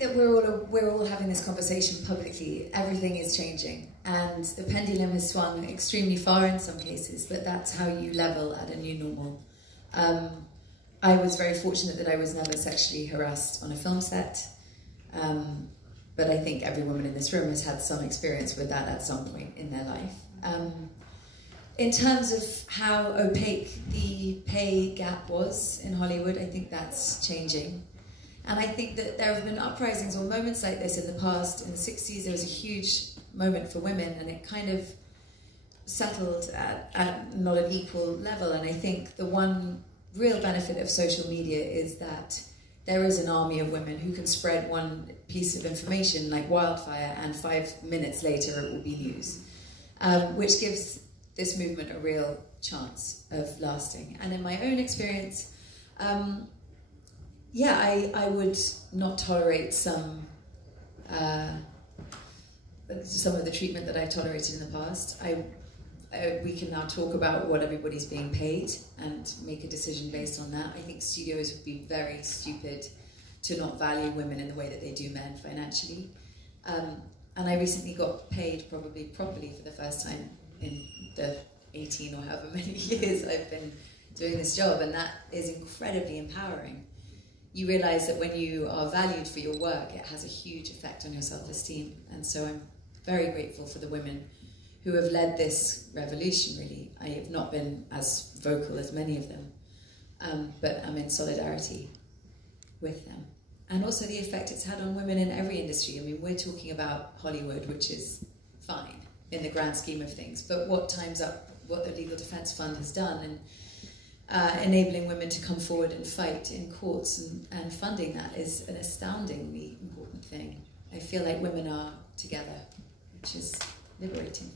think that we're all having this conversation publicly. Everything is changing, and the pendulum has swung extremely far in some cases. But that's how you level at a new normal. I was very fortunate that I was never sexually harassed on a film set, but I think every woman in this room has had some experience with that at some point in their life. In terms of how opaque the pay gap was in Hollywood, I think that's changing. And I think that there have been uprisings or moments like this in the past. In the 60s, there was a huge moment for women, and it kind of settled at not an equal level. And I think the one real benefit of social media is that there is an army of women who can spread one piece of information like wildfire, and 5 minutes later it will be news, which gives this movement a real chance of lasting. And in my own experience, yeah, I would not tolerate some of the treatment that I've tolerated in the past. We can now talk about what everybody's being paid and make a decision based on that. I think studios would be very stupid to not value women in the way that they do men financially. And I recently got paid probably properly for the first time in the 18 or however many years I've been doing this job, and that is incredibly empowering. You realize that when you are valued for your work, it has a huge effect on your self-esteem. And so I'm very grateful for the women who have led this revolution, really. I have not been as vocal as many of them, but I'm in solidarity with them. And also the effect it's had on women in every industry. I mean, we're talking about Hollywood, which is fine in the grand scheme of things, but what Time's Up, what the Legal Defence Fund has done, and enabling women to come forward and fight in courts and funding that is an astoundingly important thing. I feel like women are together, which is liberating.